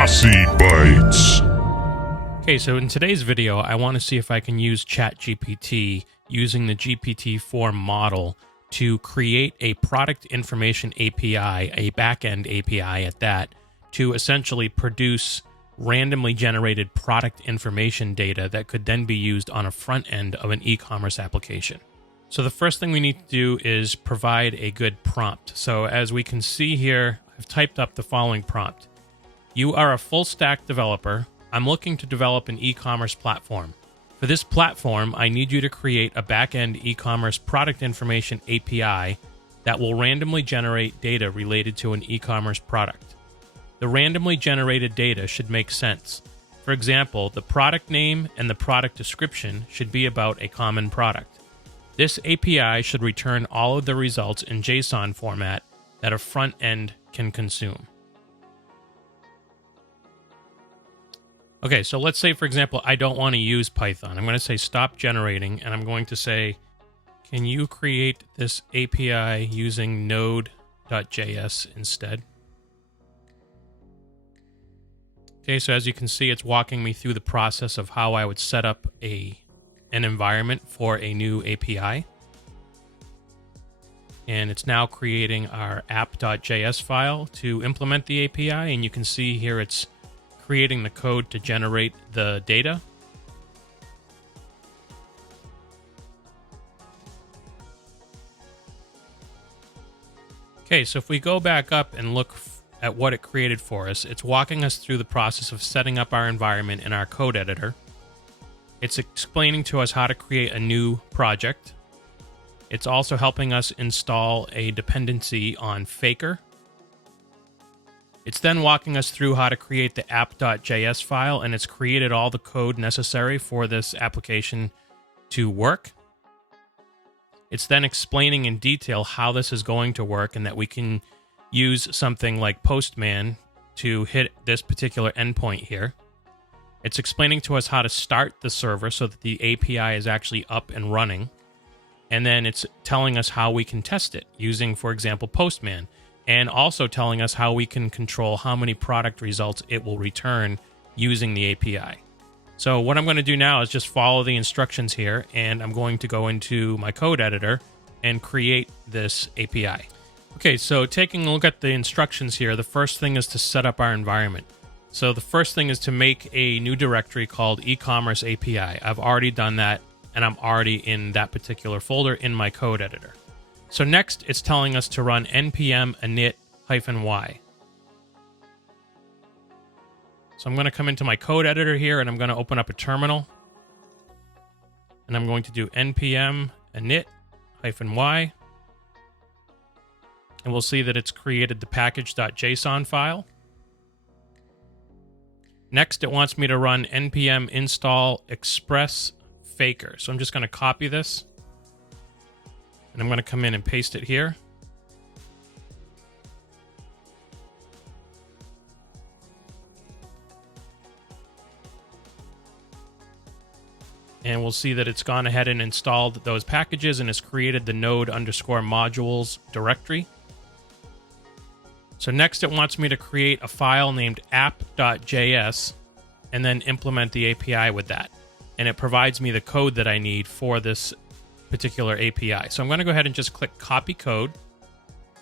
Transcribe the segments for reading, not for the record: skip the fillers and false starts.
Rossibytes. Okay, so in today's video, I want to see if I can use ChatGPT using the GPT-4 model to create a product information API, a backend API at that, to essentially produce randomly generated product information data that could then be used on a front end of an e-commerce application. So the first thing we need to do is provide a good prompt. So as we can see here, I've typed up the following prompt. You are a full stack developer. I'm looking to develop an e-commerce platform. For this platform, I need you to create a back-end e-commerce product information API that will randomly generate data related to an e-commerce product. The randomly generated data should make sense. For example, the product name and the product description should be about a common product. This API should return all of the results in JSON format that a front end can consume. Okay, so let's say, for example, I don't want to use Python. I'm going to say stop generating, and I'm going to say, can you create this API using node.js instead? Okay, so as you can see, it's walking me through the process of how I would set up an environment for a new API. And it's now creating our app.js file to implement the API, and you can see here it's creating the code to generate the data. Okay, so if we go back up and look at what it created for us, it's walking us through the process of setting up our environment in our code editor. It's explaining to us how to create a new project. It's also helping us install a dependency on Faker. It's then walking us through how to create the app.js file, and it's created all the code necessary for this application to work. It's then explaining in detail how this is going to work and that we can use something like Postman to hit this particular endpoint here. It's explaining to us how to start the server so that the API is actually up and running. And then it's telling us how we can test it using, for example, Postman. And also telling us how we can control how many product results it will return using the API. So what I'm going to do now is just follow the instructions here, and I'm going to go into my code editor and create this API. Okay, so taking a look at the instructions here, the first thing is to set up our environment. So the first thing is to make a new directory called e-commerce API. I've already done that, and I'm already in that particular folder in my code editor. So next, it's telling us to run npm init-y. So I'm going to come into my code editor here, and I'm going to open up a terminal. And I'm going to do npm init-y. And we'll see that it's created the package.json file. Next, it wants me to run npm install express faker. So I'm just going to copy this. And I'm going to come in and paste it here. And we'll see that it's gone ahead and installed those packages and has created the node_modules directory. So next it wants me to create a file named app.js and then implement the API with that. And it provides me the code that I need for this particular API. So I'm going to go ahead and just click copy code.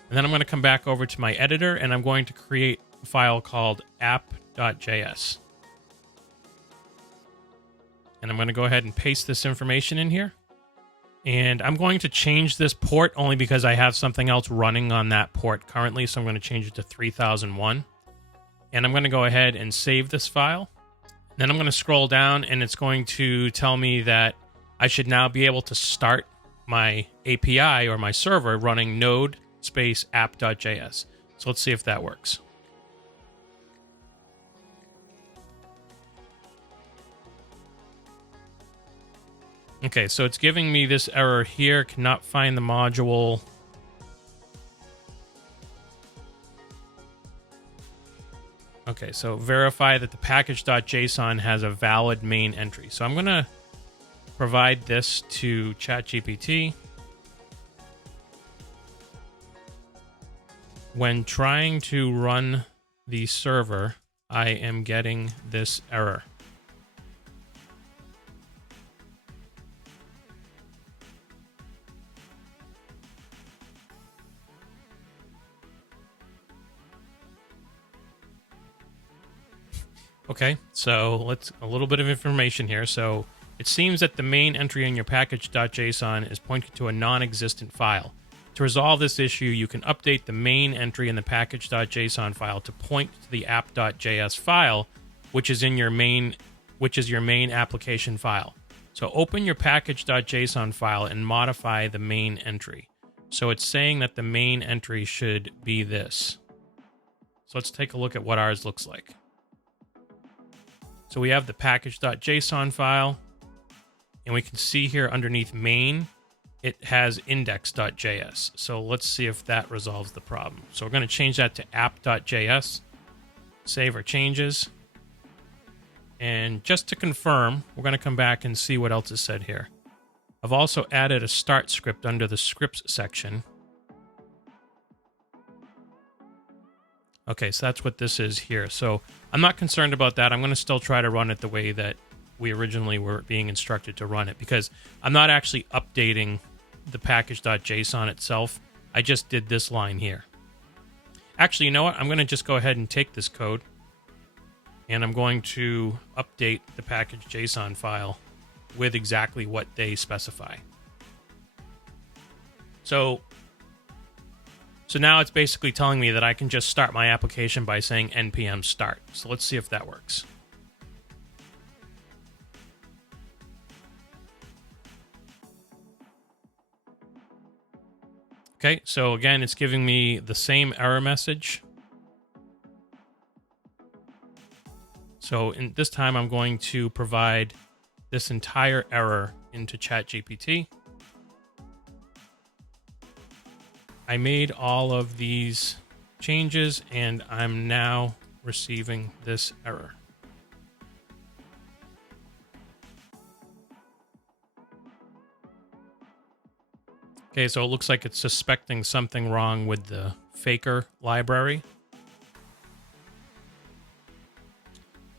And then I'm going to come back over to my editor and I'm going to create a file called app.js. And I'm going to go ahead and paste this information in here. And I'm going to change this port only because I have something else running on that port currently. So I'm going to change it to 3001. And I'm going to go ahead and save this file. Then I'm going to scroll down and it's going to tell me that I should now be able to start my API or my server running node space app.js. So let's see if that works. Okay, so it's giving me this error here, cannot find the module. Okay, so verify that the package.json has a valid main entry. So I'm going to provide this to ChatGPT. When trying to run the server, I am getting this error. Okay, so let's a little bit of information here. So it seems that the main entry in your package.json is pointing to a non-existent file. To resolve this issue, you can update the main entry in the package.json file to point to the app.js file, which is your main application file. So open your package.json file and modify the main entry. So it's saying that the main entry should be this. So let's take a look at what ours looks like. So we have the package.json file, and we can see here underneath main, it has index.js. So let's see if that resolves the problem. So we're going to change that to app.js, save our changes. And just to confirm, we're going to come back and see what else is said here. I've also added a start script under the scripts section. Okay, so that's what this is here. So I'm not concerned about that. I'm going to still try to run it the way that we originally were being instructed to run it, because I'm not actually updating the package.json itself. I just did this line here. Actually, you know what? I'm going to just go ahead and take this code, and I'm going to update the package.json file with exactly what they specify. So now it's basically telling me that I can just start my application by saying npm start. So let's see if that works. Okay, so again, it's giving me the same error message. So in this time, I'm going to provide this entire error into ChatGPT. I made all of these changes, and I'm now receiving this error. Okay, so it looks like it's suspecting something wrong with the faker library.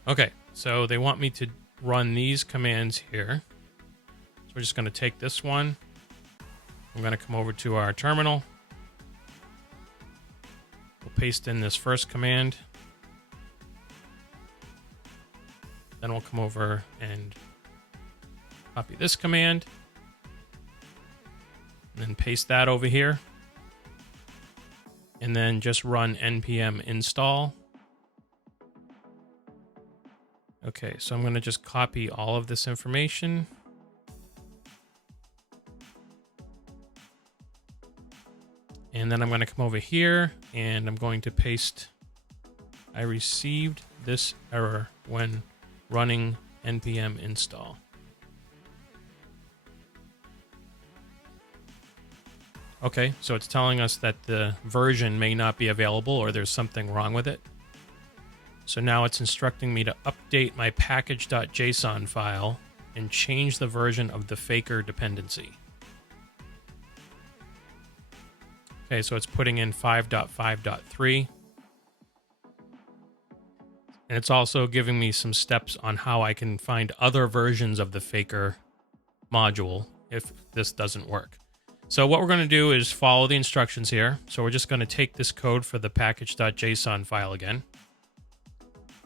Okay, so they want me to run these commands here. So we're just going to take this one. I'm going to come over to our terminal. We'll paste in this first command. Then we'll come over and copy this command. And then paste that over here. And then just run npm install. Okay, so I'm going to just copy all of this information. And then I'm going to come over here and I'm going to paste, I received this error when running npm install. Okay, so it's telling us that the version may not be available or there's something wrong with it. So now it's instructing me to update my package.json file and change the version of the faker dependency. Okay, so it's putting in 5.5.3. And it's also giving me some steps on how I can find other versions of the faker module if this doesn't work. So what we're going to do is follow the instructions here. So we're just going to take this code for the package.json file again.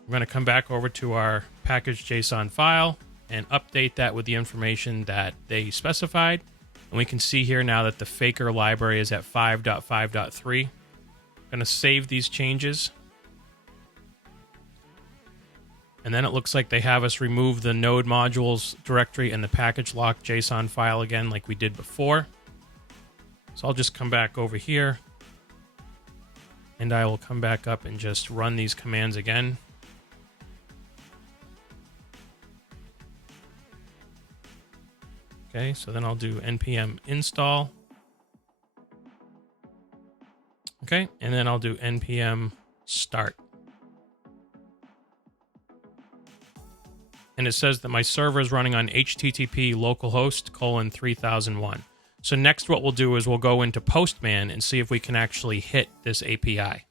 We're going to come back over to our package.json file and update that with the information that they specified. And we can see here now that the faker library is at 5.5.3. I'm going to save these changes. And then it looks like they have us remove the node modules directory and the package lock JSON file again like we did before. So I'll just come back over here and I will come back up and just run these commands again. Okay, so then I'll do npm install. Okay, and then I'll do npm start. And it says that my server is running on HTTP localhost :3001. So next what we'll do is we'll go into Postman and see if we can actually hit this API.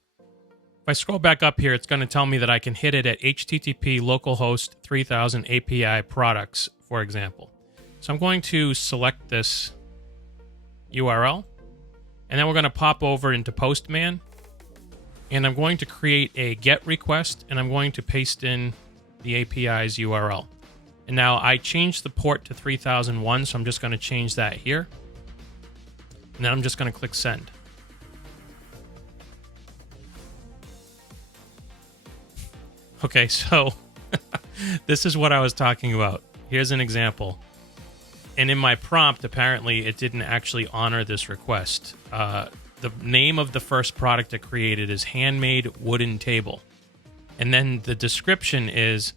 If I scroll back up here, it's going to tell me that I can hit it at HTTP localhost 3000 API products, for example. So I'm going to select this URL, and then we're going to pop over into Postman, and I'm going to create a GET request, and I'm going to paste in the API's URL. And now I changed the port to 3001, so I'm just going to change that here. And then I'm just going to click Send. Okay, so this is what I was talking about. Here's an example. And in my prompt, apparently, it didn't actually honor this request. The name of the first product it created is Handmade Wooden Table. And then the description is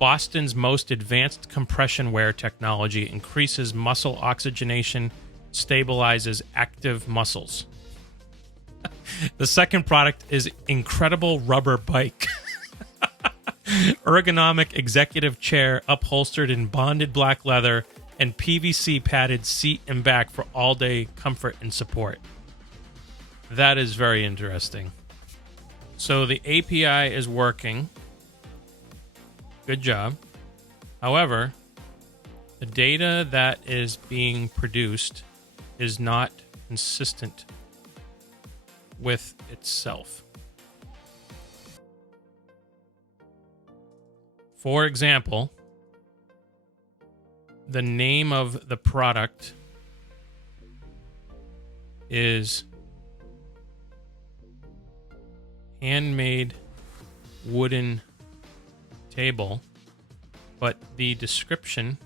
Boston's most advanced compression wear technology increases muscle oxygenation, stabilizes active muscles. The second product is Incredible Rubber Bike. Ergonomic executive chair upholstered in bonded black leather and PVC padded seat and back for all-day comfort and support. That is very interesting. So the API is working. Good job. However, the data that is being produced is not consistent with itself. For example, the name of the product is Handmade Wooden Table, but the description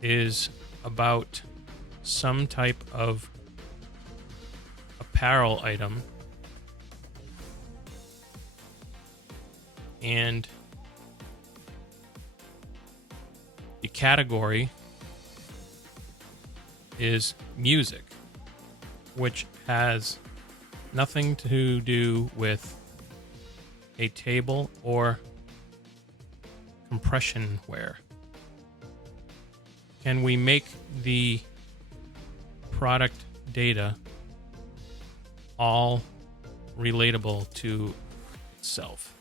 is about some type of apparel item, and the category is music, which has nothing to do with a table or compression wear. Can we make the product data all relatable to itself?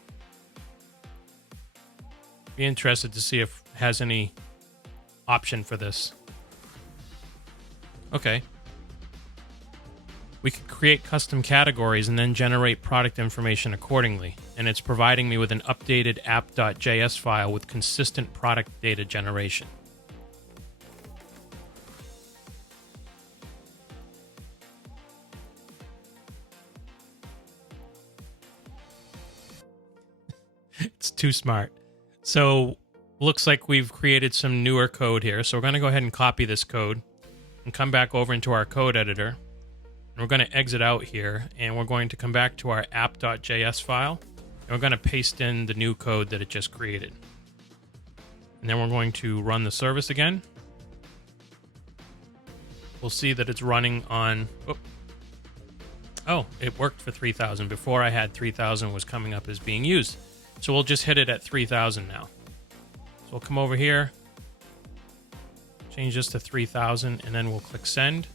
Be interested to see if it has any option for this. Okay. We could create custom categories and then generate product information accordingly. And it's providing me with an updated app.js file with consistent product data generation. It's too smart. So looks like we've created some newer code here. So we're going to go ahead and copy this code and come back over into our code editor. And we're going to exit out here, and we're going to come back to our app.js file, and we're going to paste in the new code that it just created. And then we're going to run the service again. We'll see that it's running on... Oh, it worked for 3000. Before I had 3000 was coming up as being used. So we'll just hit it at 3000 now. So we'll come over here, change this to 3000, and then we'll click send.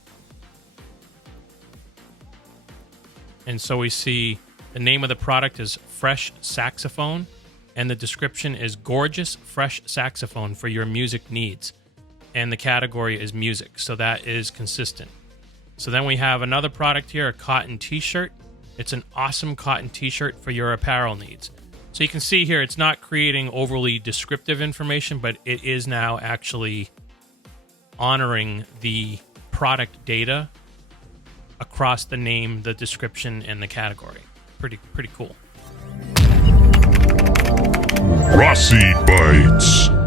And so we see the name of the product is Fresh Saxophone, and the description is Gorgeous Fresh Saxophone for your music needs. And the category is music, so that is consistent. So then we have another product here, a cotton t-shirt. It's an awesome cotton t-shirt for your apparel needs. So you can see here, it's not creating overly descriptive information, but it is now actually honoring the product data across the name, the description, and the category. Pretty cool. Rossibytes.